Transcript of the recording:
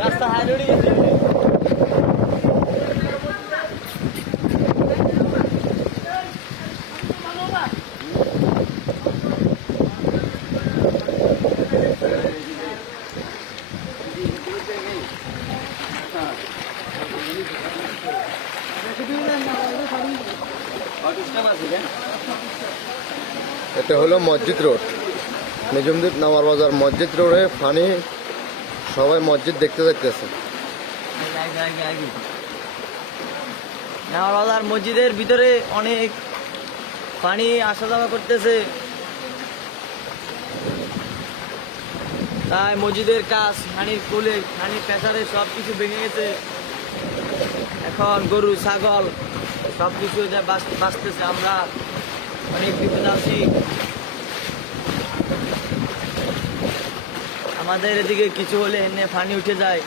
রাস্তা গেছে এটা হলো মসজিদ রোড। নিজুমদ্বীপ নামার বাজার মসজিদ রোডে পানি সবাই মসজিদ দেখতে নেওয়ার বাজার মসজিদের ভিতরে অনেক পানি আসা যাওয়া করতেছে। তাই মসজিদের কাজ হানির কোলে হানির প্রেসারে সব কিছু ভেঙে গেছে। এখন গরু, ছাগল সব কিছু বাঁচতেছে। আমরা অনেক বিপদ আছি। আমাদের এদিকে কিছু হলে এনে ফানি উঠে যায়।